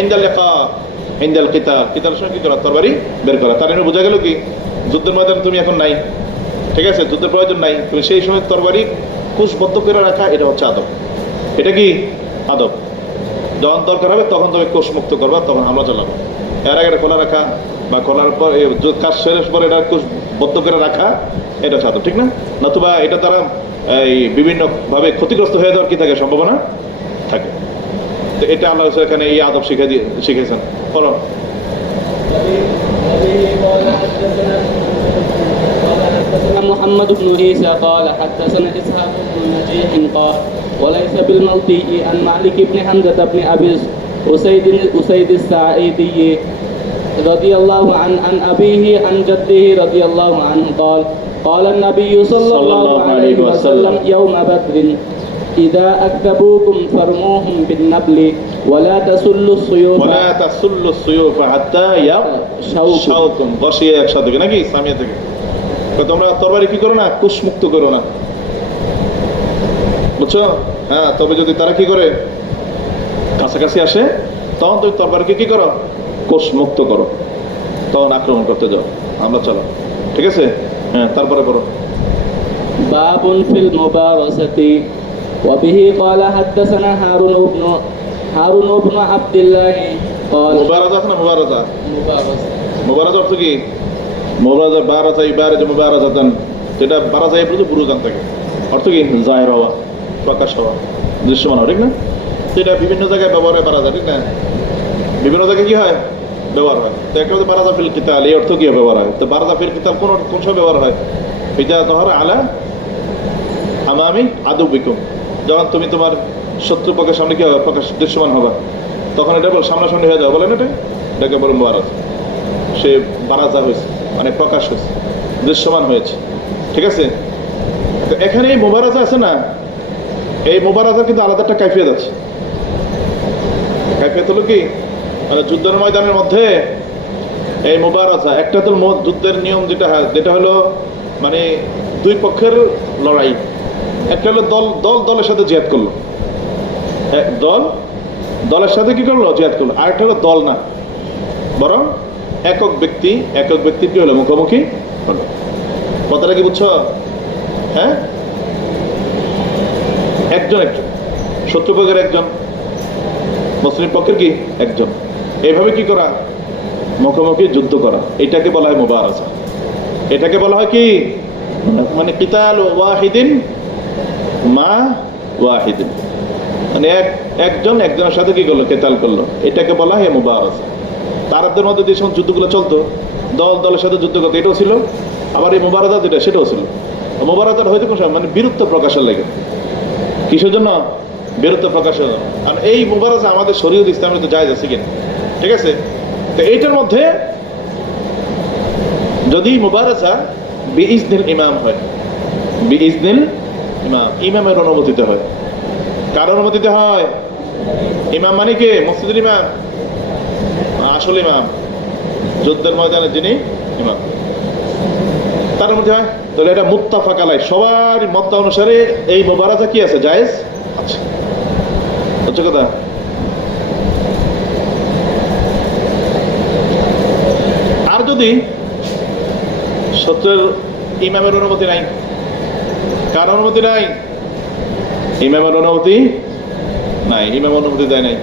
ইনদাল লিকা, ইনদাল কিতাল, কিতালের সময় কি করা, তরবারি বের করা। তার মানে বোঝা গেল কি যুদ্ধের ময়দানে তুমি এখন নাই, ঠিক আছে, যুদ্ধের প্রয়োজন নাই, তুমি সেই সময় তরবারি কুশবদ্ধ করে রাখা, এটা হচ্ছে আদব। এটা কি আদব, যখন দরকার হবে তখন তুমি কোষমুক্ত করবা, তখন হামলা চালাবো। এর আগে এটা খোলা রাখা বা খোলার পর কাজ শেষ পর এটা কোষবদ্ধ করে রাখা, এটা হচ্ছে আদব, ঠিক না। নতুবা এটা দ্বারা এই বিভিন্ন ভাবে ক্ষতিগ্রস্ত হয়ে যাওয়ার কি থাকে, সম্ভাবনা থাকে। তো এটা আল্লাহ এখানে এই আদব শিখেছেন। বলো محمد بن عيسى قال حدثنا إسحاق بن نجيح قال وليس بالموطئ عن مالك بن حمزة بن أبي أسيد الساعدي رضي الله عن أبيه عن جده رضي الله عنه قال قال النبي صلى الله عليه وسلم يوم بدر إذا أكذبوكم فرموهم بالنبل ولا تسلوا السيوف حتى يشوكم বসিয়ে একসাথে নাকি সামিয়া থেকে তোমরা তরবারি কি করো না, কুশমুক্ত করো না, বুঝছো। হ্যাঁ, তবে যদি তারা কি করে কাছাকাছি আসে তখন তুমি তরবারিকে কি করো, কোষমুক্ত করো, তখন আক্রমণ করতে যাও, আমরা চলো, ঠিক আছে। হ্যাঁ, তারপরে করো বাবুন ফিল মুবারাসাতি ওয়া বিহি قال حدثنا هارون بن عبد الله قال মুবারাজা না মুবারাজা, মুবারাস মুবারাজা অর্থ কি, মুবারাজা বারাজা ইবারাজা মুবারাজাতান, যেটা বারাজা এর প্রতি বুরুজান থাকে, অর্থ কি জাহির হওয়া, প্রকাশ হওয়া, দৃশ্যমান হওয়া, ঠিক না। সেটা বিভিন্ন জায়গায় ব্যবহার হয় বারাজা, ঠিক না, বিভিন্ন জায়গায় কি হয় ব্যবহার হয়। তো একটা হচ্ছে বারাজা ফিল কিতাল, এই অর্থ কি ব্যবহার হয়। তো বারাজা ফিল কিতাল কোন সময় ব্যবহার হয়, এটা ধর আলা আমামি আদুবিকুম, যখন তুমি তোমার শত্রু পক্ষের সামনে কি হবে, প্রকাশ দৃশ্যমান হবে, তখন এটা বল সামনাসামনি হয়ে যাবে, বলেন এটাকে বলেন বারাজা। সে বারাজা হয়েছে মানে প্রকাশ হয়েছে, দৃশ্যমান হয়েছে, ঠিক আছে। তো এখানে এই মুবারাজা আছে না, এই মুবারাজা কিন্তু আলাদা একটা কাইফিয়ত আছে। কাইফিয়ত হলো কি, মানে যুদ্ধের ময়দানের মধ্যে এই মুবারাজা একটা তো যুদ্ধের নিয়ম যেটা হলো মানে দুই পক্ষের লড়াই। একটা হলো দলের সাথে জিহাদ করলো, দলের সাথে কি করলো, জিহাদ করলো। আর একটা হলো দল না, বরং একক ব্যক্তি কি হলো, মুখোমুখি হলো। কথাটা কি বুঝছো? হ্যাঁ, একজন শত্রুপক্ষের একজন, মুসলিম পক্ষের কি একজন, এইভাবে কি করা, মুখোমুখি যুদ্ধ করা, এটাকে বলা হয় মুবারাজা। এটাকে বলা হয় কি, মানে কিতাল ওয়াহিদিন মা ওয়াহিদিন, মানে একজনের সাথে কি করলো, কেতাল করলো, এটাকে বলা হয় মুবারাজা। তারাদের মধ্যে যে সময় যুদ্ধগুলো চলতো, দলের সাথে যুদ্ধ করতো, এটাও ছিল। আবার এই মুবারাজা যেটা, সেটাও ছিল। মুবারাজার হয়তো কোন সময় মানে বীরত্ব প্রকাশের লাগে, কিসের জন্য, বীরত্ব প্রকাশের জন্য। কারণ এই মুবারাজা আমাদের শরীয়ত ইসলামের তো জায়েজ আছে কিনা, ঠিক আছে। তো এইটার মধ্যে যদি মুবারাজা বিইজনিল ইমাম হয়, বিইজনিল ইমামের অনুমতিতে হয়। কার অনুমতিতে হয়? ইমাম মানে কে? মসজিদের ইমাম, আসল ইমাম, যুদ্ধের ময়দানে যিনি ইমাম, তার মধ্যে হয়। তাহলে এটা মুত্তাফাক আলাইহ, সবার মত অনুসারে এই মুবারাজা কি আছে? জায়েজ আছে। হচ্ছে কথা। আর যদি সত্যের ইমামের অনুমতি নাই, কার অনুমতি নাই? ইমামের অনুমতি নাই, ইমাম অনুমতি দেয় নাই,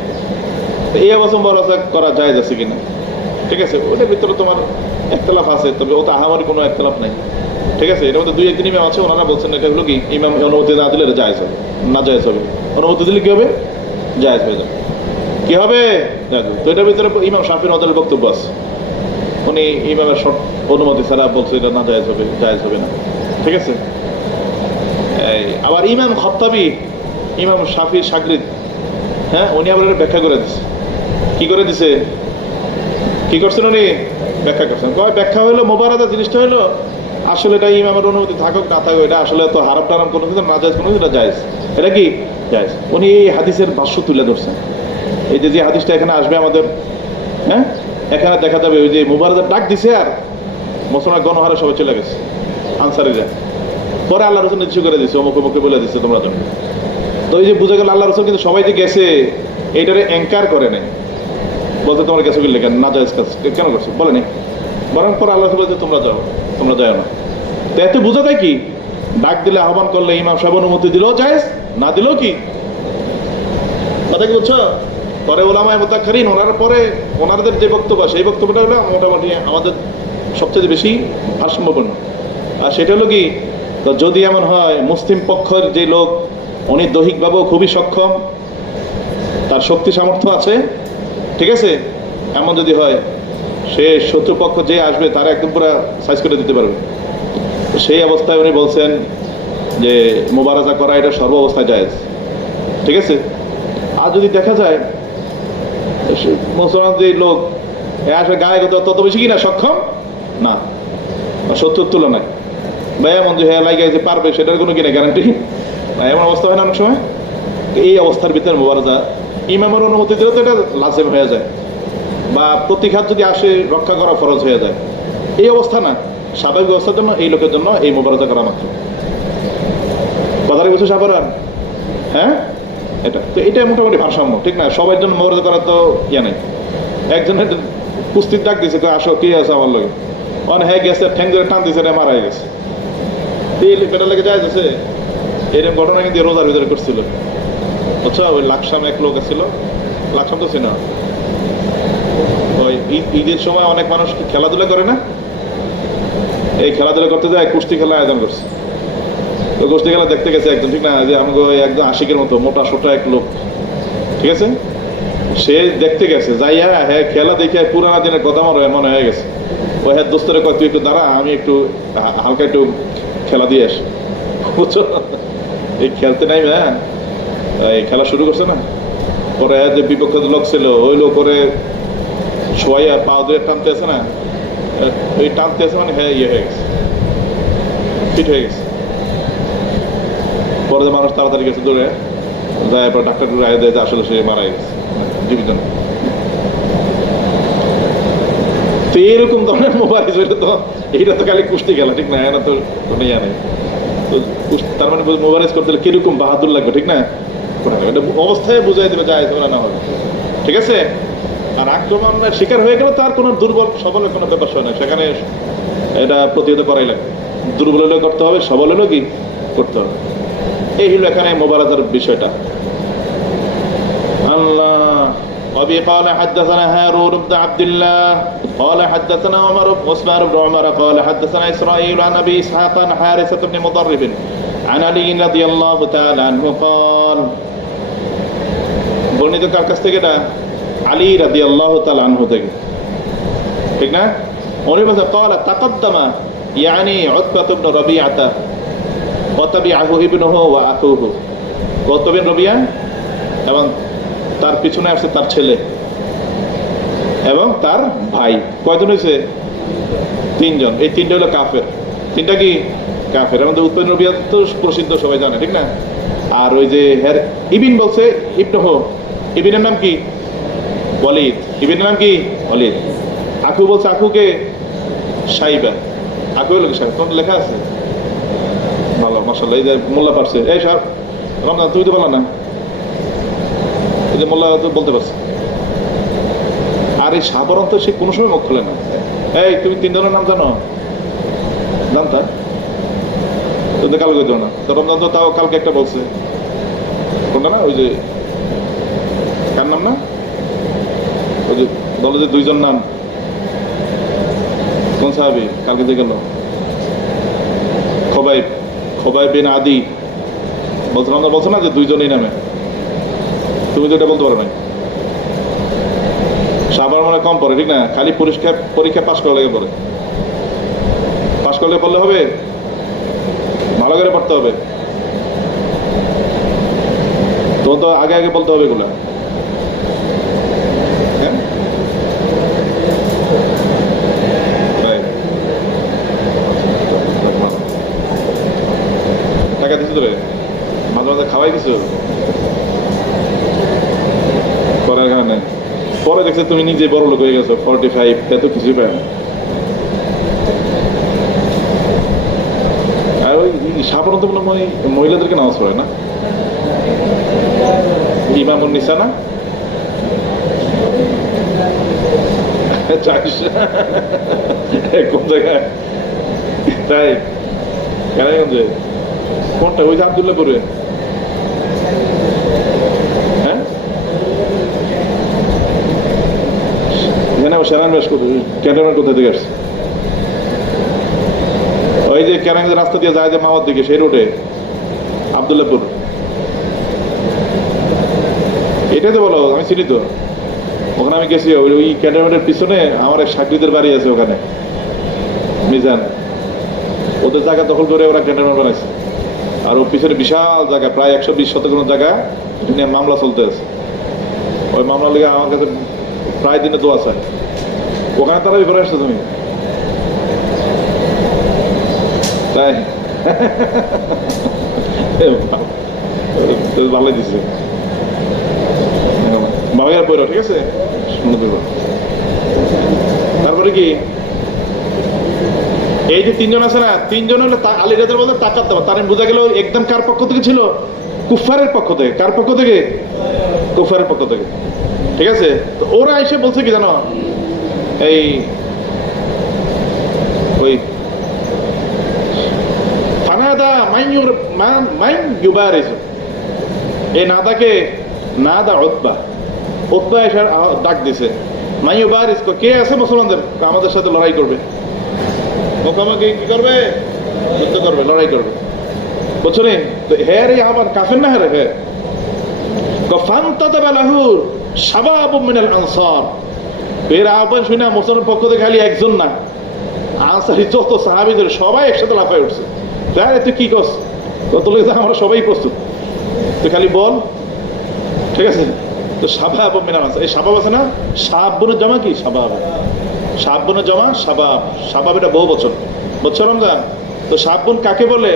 এই অবস্থা মুবারাজা করা জায়েজ আছে কিনা? ঠিক আছে, ওটার ভিতরে তোমার একতলাফ আছে, তবে ওটা আহামরি কোনো একতলাফ নাই। ঠিক আছে, এটার মধ্যে দুই একজন ইমাম আছে, ওনারা বলছেন এটা হলো কি ইমাম অনুমতি না দিলে এটা জায়েজ হবে, না জায়েজ হবে। অনুমতি দিলে কি হবে? জায়েজ হয়ে যাবে। কি হবে? তো এটার ভিতরে ইমাম শাফিঈ রাদিয়াল্লাহু বক্তব্য আছে, উনি ইমামের অনুমতি ছাড়া বলছে এটা না জায়েজ হবে, জায়েজ হবে না। ঠিক আছে। আবার ইমাম খাত্তাবী, ইমাম শাফিঈর শাগরিদ, হ্যাঁ, উনি আবার এটা ব্যাখ্যা করে দিছে। কি করে দিছে? কি করছেন উনি? ব্যাখ্যা করছেন। ব্যাখ্যা হইলো মুবারাজা জিনিসটা হইলো আসলে এটা ইমামের অনুমতি থাকুক না থাকুক, এটা আসলে তো হারাম টারাম কোনো কিছু না, জায়েজ কোনো কিছু, এটা জায়েজ। এটা কি জায়েজ? উনি এই হাদিসের ভাষ্য তুলে ধরছেন। এই যে হাদিসটা এখানে আসবে আমাদের, হ্যাঁ, এখানে দেখা যাবে ওই যে মুবারাজার ডাক দিছে আর মুসলমান গণহারে সবাই চলে গেছে আনসারীরা, পরে আল্লাহ রসুল নিশ্চয় করে দিচ্ছে, অমুক অমুকে বলে দিচ্ছে তোমরা তো। তো এই যে বুঝে গেল আল্লাহ রসুল কিন্তু সবাই যে গেছে এইটারে অ্যাঙ্কার করে নাই, বলতে তোমরা গেছো কি লেখেন না জায়েজ কাজ কেন করছো বলে নেই, বরং পরে আল্লাহ রসুল বলছে তোমরা যাও, তোমরা যাও না। তো এতে বোঝা যায় কি, ডাক দিলে আহ্বান করলে ইমাম সাহেব অনুমতি দিলেও জায়েজ, না দিলেও কি, কথা কি বুঝছো? পরে ওলামায়ে মুতাআখখিরিন ওনার পরে ওনাদের যে বক্তব্য, সেই বক্তব্যটা হলো মোটামুটি আমাদের সবচেয়ে বেশি ভারসাম্যপূর্ণ। আর সেটা হলো কি, তো যদি এমন হয় মুসলিম পক্ষের যে লোক উনি দৈহিকভাবেও খুবই সক্ষম, তার শক্তি সামর্থ্য আছে, ঠিক আছে, এমন যদি হয় সে শত্রুপক্ষ যে আসবে তারা একদম পুরো সাইজ করে দিতে পারবে, সেই অবস্থায় উনি বলছেন যে মুবারাজা করা এটা সর্ব অবস্থায় জায়েজ। ঠিক আছে। আর যদি দেখা যায় মুসলমান যে লোক আসলে গায়ে তত বেশি কিনা সক্ষম না শত্রুর তুলনায়, বা এমন যে হ্যাঁ লাগে যে পারবে, সেটার কোনো কিনা গ্যারান্টি না, এমন অবস্থা হয় না অনেক সময়। এই অবস্থার ভিতরে মুবারাজা ইমামের অনুমতি দিলে তো এটা লাজিম হয়ে যায়, বা প্রতিঘাত যদি আসে রক্ষা করা ফরজ হয়ে যায়। এই অবস্থা না, স্বাভাবিক অবস্থার জন্য এই লোকের জন্য এই মুবারাজা করা মাত্র। কথাটা কিছু সাবধান, হ্যাঁ, এটা তো এটা মোটামুটি ভারসাম্য, ঠিক না? সবার জন্য মুবারাজা করা তো ইয়া নেই। একজনের কুস্তির ডাক দিয়েছে, আসো কে আছে আমার লোক, অনেক হ্যাঁ গেছে, ঠ্যাং ধরে টান দিয়েছে, মারা গেছে, বেটা লেগে যায় গেছে। এরকম ঘটনা কিন্তু রোজার ভিতরে করছিল, বুঝছো? ওই লাকসাম এক লোক ছিল, লাকসাম তো ছিল, ওই ঈদের সময় অনেক মানুষ খেলাধুলা করে না, এই খেলাধুলা করতে যায় কুস্তি খেলা আয়োজন করছে। ওই কুস্তি খেলা দেখতে গেছে একজন, ঠিক না, যে আমাকে একদম আশিকের মতো মোটা সোটা এক লোক, ঠিক আছে, সে দেখতে গেছে, যাইয়া হ্যাঁ খেলা দেখে পুরানা দিনের কথা আমার মনে হয়ে গেছে। ওই হ্যাঁ দোস্তরে কয় তুই একটু দাঁড়া, আমি একটু হালকা একটু খেলা দিয়ে আসি, বুঝছো? এই খেলতে নাই, হ্যাঁ এই খেলা শুরু করছে না, পরে যে বিপক্ষ লোক ছিল ওই লোক করে শোয়াইয়া পা দিয়ে টানতে আছে না, ওই টানতে আছে মানে হ্যাঁ ইয়ে হয়ে গেছে, ফিট হয়ে গেছে। পরে মানুষ তাড়াতাড়ি গেছে দৌড়ে, যায় পর ডাক্তার আয় দেয় যে আসলে সে মারা গেছে, জীবিত না। তো এইরকম ধরনের মোবাইল তো এইটা তো খালি কুস্তি খেলা, ঠিক না? এরা তো ইয়া নেই। তো তার মানে মোবাইল করতে হলে কিরকম বাহাদুর লাগবে, ঠিক না? এটা অবস্থায় বুঝাই দেবে যায় তোমরা না হবে, ঠিক আছে। আর আক্রমণের শিকার হয়ে গেলে তার কোনো দুর্বল সবলের কোনো ব্যাপার হয় না, সেখানে এটা প্রতিহত করাই লাগবে। দুর্বল হলেও করতে হবে, সবল হলেও কি করতে হবে। এই হলো এখানে মুবারাজার বিষয়টা। আল্লাহ وبه قال حدثنا هارون بن عبد الله قال حدثنا عثمان بن عمر قال حدثنا إسرائيل عن أبي إسحاق عن حارثة بن مضرب عن علي رضي الله تعالى عنه قال বর্ণিত কার কাছ থেকে? না, আলী রাদিয়াল্লাহু তাআলা আনহু থেকে, ঠিক না? উনি বলেন قال تقدم يعني عتبة بن ربيعة وتبعه ابنه وأخوه। উতবা বিন রবিয়া এবং তার পিছনে আসছে তার ছেলে এবং তার ভাই। কয়জন হয়েছে? তিনজন। এই তিনটা হলো কাফের। তিনটা কি কাফের। এর মধ্যে উৎপন্ন রবিয়া তো প্রসিদ্ধ, সবাই জানে, ঠিক না? আর ওই যে হ্যার ইবিন বলছে ইবনহ, ইবিনের নাম কি? ওয়ালিদ। ইবিনের নাম কি? ওয়ালিদ। আখু বলছে আখুকে সাইবা, আখু হলো কি সাহেব, কোন লেখা আছে? ভালো, মাশাআল্লাহ। এই যে মোল্লা পারছে। এই সাহেব রমজান তুমি তো বলো না, এই যে মোল্লা তো বলতে পারছে। আর এই সাবরণ তো সে কোনো সময় মুখ খোলে না। এই তুমি তিন জনের নাম জানো? জানতা? তো কালকে হইতো না, তো রমজান তো তাও কালকে একটা বলছে, কোনটা না? ওই যে কার নাম না, ওই যে বলো যে দুইজন নাম, কোন সাহাবী কালকে দিয়ে গেল? খোবাইব, খোবাইব বিন আদি বলছে, রমজান বলছো না যে দুইজনই নামে, তুমি তো এটা বলতে পারো না। সাবার মানে কম পড়ে, ঠিক না? খালি পরীক্ষা পাশ করা লাগে পড়ে, পাশ করলে পড়লে হবে, ভালো করে পড়তে হবে। তোমার তো আগে আগে বলতে হবে এগুলা, হ্যাঁ? টাকা দিচ্ছি তোরে, মাঝে মাঝে খাওয়াই কিছু করার কারণে। পরে দেখছে তুমি নিজে বড় লোক হয়ে গেছো, 45, এত কিছু পায় না। আর ওই সাধারণত মনে হয় মহিলাদেরকে নামাজ পড়ে না, ইমামুন নিসা না? কোন জায়গায়? তাই কেরানীগঞ্জে কোনটা? ওই যে আব্দুল্লাহপুরে, হ্যাঁ? এখানে সেনান বেশ ক্যান্টনমেন্ট কোথায় থেকে আসছে? ওই যে কেরানীগঞ্জের রাস্তা দিয়ে যায় যে মামার দিকে, সেই রোডে আব্দুল্লাহপুর, এটাই তো বলো। আমি চিনি তো, ওখানে আমি গেছি। ওই ক্যান্টনমেন্টের পিছনে আমার এক সাকরিদের বাড়ি আছে, ওখানে মিজান, ওদের জায়গা দখল করে ওরা ক্যান্টনমেন্ট বানাইছে। আর ওর পিছনে বিশাল জায়গা, প্রায় 120 শতকের জায়গা, এটা নিয়ে মামলা চলতে আছে। ওই মামলা লেগে আমার কাছে প্রায় দিনে দোয়া চায়। ওখানে তারা বিপরে আসছো তুমি, তাই? ভালোই দিচ্ছে বাবাইয়ার পড়ো, ঠিক আছে, শুনে দেবো। তারপরে কি এই যে তিনজন আছে না, তিনজন হলে আলী রাদের বলতে তাকাত দেওয়া, তার বোঝা গেল একদম কার পক্ষ থেকে ছিল? কুফারের পক্ষ থেকে। কার পক্ষ থেকে? কুফারের পক্ষ থেকে, ঠিক আছে। তো ওরা এসে বলছে কি জানো, এই ওই ফানাদা মাইন ইউবারিজ, এই নাদাকে নাদা উতবা, উতবা এসে ডাক দিছে, মাই ইউবারিজ, কে আছে মুসলমানদের আমাদের সাথে লড়াই করবে, মুখোমুখি কি করবে? যুদ্ধ করবে, লড়াই করবে, বুঝছো নি? তো হ্যাঁ রে আবার কাফের না, হ্যাঁ হ্যাঁ। ফান্তাতাবালাহুর শাবাবুম মিনাল আনসার, এর আহ্বান শুনে মুসলমানের পক্ষ থেকে খালি একজন না, আনসারী যত সাহাবীদের সবাই একসাথে লাফায় উঠছে। তাই তুই কি করছ? তত লোক আমরা সবাই প্রস্তুত, তুই খালি বল, ঠিক আছে? তো শাবাবুম মিনাল আনসার, এই শাবাব আছে না, শাবাবের জমা কি? শাবাব, শাবাবের জমা শাবাব, শাবাব এটা বহু বছর, বুঝছো রমজান? তো শাবুন কাকে বলে?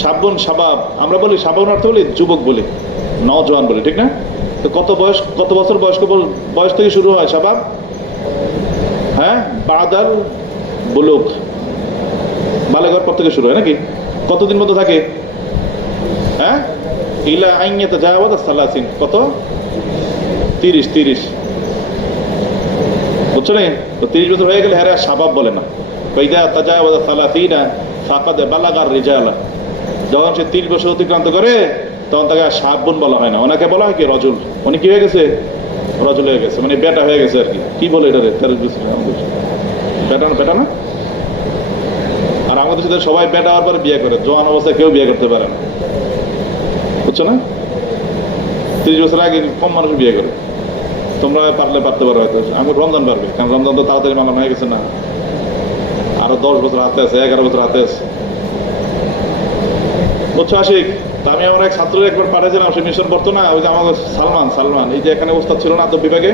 শাবুন শাবাব, আমরা বলি শাবাবুন অর্থ বলি যুবক বলি, নওজোয়ান বলি, ঠিক না? তো কত বয়স, কত বছর বয়স থেকে শুরু হয় শাবাব? হ্যাঁ, বাদাল বুলুগ, বালেগর পর থেকে শুরু হয় নাকি? কতদিন মতো থাকে? হ্যাঁ, ইলা আইয়াত জাওয়াজ সালাসিন, কত? 30, বুঝছো না? তো 30 বছর হয়ে গেলে হ্যাঁ শাবাব বলে না। কইদা তাজাওয়াজ সালাসিনা ফাকাদ বালাগার রিজালা, যখন সে 30 বছর অতিক্রান্ত করে তখন তাকে শাবুন বলা হয় না, ওনাকে বলা হয় কি রজুল। উনি কি হয়ে গেছে? রজুল হয়ে গেছে, মানে বেটা হয়ে গেছে আর কি। কি বলে এটা? বেটা না, বেটা না? আর আমাদের সাথে সবাই বেটা হওয়ার পরে বিয়ে করে, জোয়ান অবস্থায় কেউ বিয়ে করতে পারে না, বুঝছো না? 30 বছর আগে কম মানুষ বিয়ে করে। তোমরা পারলে পারতে পারো হয়তো, আমি রমজান পারবে, কারণ রমজান তো তাড়াতাড়ি মানানো হয়ে গেছে না, আরো 10 বছর হাতে আছে, 11 বছর হাতে আছে, বুঝছো আশিক? তা আমি আমার এক ছাত্র একবার পাঠিয়েছিলাম, সে মিশন পড়তো না, ওই যে আমার সালমান, এই যে এখানে ওস্তাদ ছিল না আদব বিভাগে,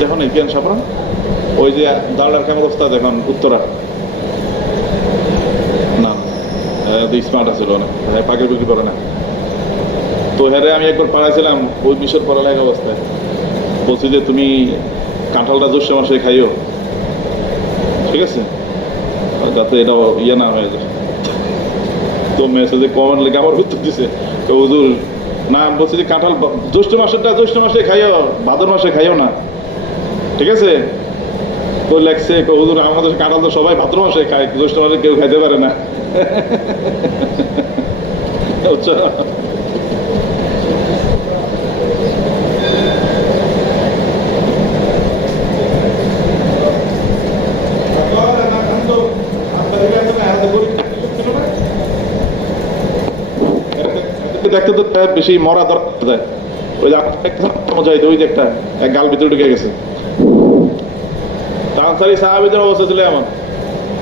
দেখো না কিয়ান সাফরান, ওই যে দালার কেমন ওস্তাদ এখন উত্তরা, স্মার্ট আছিল অনেক, পাখির বিক্রি করে না। তো হ্যাঁ আমি একবার পড়াইছিলাম ওই বিষয়ের পড়ালেখা অবস্থায়, বলছি যে তুমি কাঁঠালটা জ্যৈষ্ঠ মাসে খাইও, ঠিক আছে, যাতে এটা ইয়ে না হয়ে যায়। তো মেসেজে কমেন্ট লেগে আমার উত্তর দিছে, তো হুজুর না, আমি বলছি যে কাঁঠাল জ্যৈষ্ঠ মাসেরটা জ্যৈষ্ঠ মাসে খাইও, ভাদ্র মাসে খাইও না, ঠিক আছে। তো লেখছে হুজুর আমাদের কাঁঠাল তো সবাই ভাদ্র মাসে খায়, জ্যৈষ্ঠ মাসে কেউ খাইতে পারে না। বুঝছো? দেখতে তো বেশি মরা দরকার, ওই যে মজাই ওই যে একটা এক গাল ভিতরে ঢুকে গেছে। আনসারি সাহাবীদের অবস্থা ছিল এমন,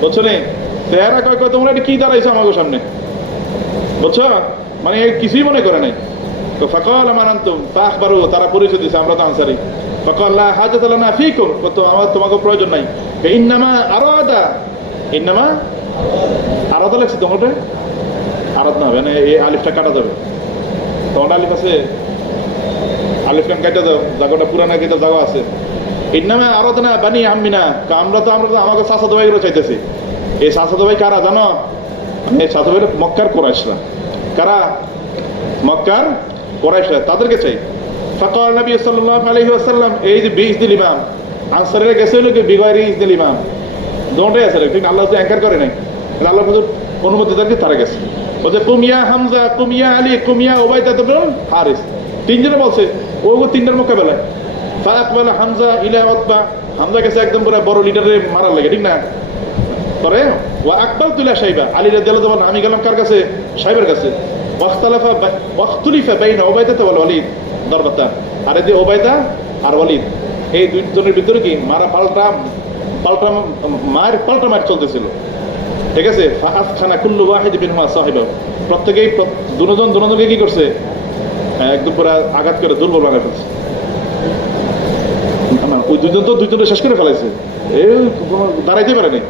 বুঝছো নি? তেহারা কয় কয় তোমরা এটা কি দাঁড়াইছো আমাকে সামনে, বুঝছো, মানে কিছুই মনে করে নাই। তো ফাকাল আমার আনতুম ফাখবারু, তারা পরিচয় দিছে আমরা তো আনসারি। ফাকাল লা হাজাত লানা ফীকুম, কত আমার তোমাকে প্রয়োজন নাই। ইন্নামা আরাদা, ইন্নামা আরাদা লাগছে তোমাদের, আরাদ না হবে না, এই আলিফটা কাটা যাবে। তোমার আলিফ আছে, আলিফ কান কাটা দাও, জায়গাটা পুরানা কেটে জায়গা আছে। ইন্নামা আরাদ না বানি আম্মিনা, আমরা তো আমাকে চাচাতো ভাইগুলো চাইতেছি। এই চাচাতো ভাই কারা জানো? এই চাচাতো ভাই মক্কার কুরাইশরা। কারা? মক্কার কুরাইশরা, তাদেরকে চাই। ফাকাল নবী সাল্লাল্লাহু আলাইহি ওয়াসাল্লাম, এই যে বিশ দিল ইমাম আনসারীরা গেছে হলো কি বিগয়রি ইজ দিল ইমাম, দোটাই আছে, ঠিক আল্লাহ তো অ্যাঙ্কার করে নাই, আল্লাহ অনুমতি দেনকে তারা গেছে। বলছে কুমিয়া হামজা, কুমিয়া আলী, কুমিয়া ওবাইদা ইবনে হারিস, তিনজনে বলছে, ও তিনটার মোকাবেলায়। ফাআকবালা হামজা ইলা উতবা, হামজা গেছে একদম পুরো বড় লিডারে মারার লাগে, ঠিক না? পরে ওয়া আকবালতু ইলা শাইবা, আলী রাদিয়াল্লাহু তাআলা, আমি গেলাম কার কাছে? শাইবার কাছে। ওয়াখতুলিফা বাইনা ওবাইদা ওয়াল ওয়ালিদ দরবাতান, আর এই যে ওবাইদা আর ওয়ালিদ, এই দুইজনের ভিতরে কি মারা পাল্টা পাল্টা মার চলতেছিল, ঠিক আছে। ফাআসখানা কুল্লু ওয়াহিদ মিনহুমা সাহিবাহু, প্রত্যেকেই দুজনকে কি করছে? একদম পুরো আঘাত করে দুর্বল বানায় ফেলছে। ওই দুজন তো দুইজনকে শেষ করে ফেলাইছে, এই দাঁড়াইতে পারে নাই।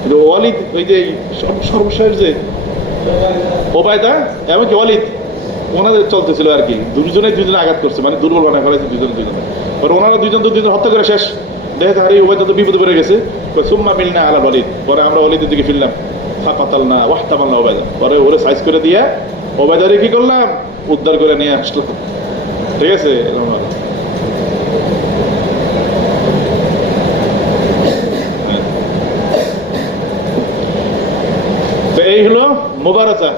কিন্তু ওয়ালিদ, ওই যে সর্বশেষ যে ওবায়দা এমনকি ওয়ালিদ, ওনাদের চলতেছিল আর কি, দুজনে আঘাত করছে, মানে দুর্বল বানায় ফেলাইছে দুজনে। ওনারা দুজন হত্যা করে শেষ, দেখে তাহার এই ওবায়দা তো বিপদে পড়ে গেছে। সুম্মা মিলনা আলা ওয়ালিদ, পরে আমরা ওয়ালিদের দিকে ফিরলাম। ফাকাতালনা ওয়াহতামালনা ওবায়দা, পরে ওরে সাইজ করে দিয়ে ওবায়দারে কি করলাম? উদ্ধার করে নিয়ে আসলাম, ঠিক আছে। তো এই হলো মুবারাজা,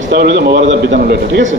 ইসলামের মোবারজার বিধান হলো এটা, ঠিক আছে।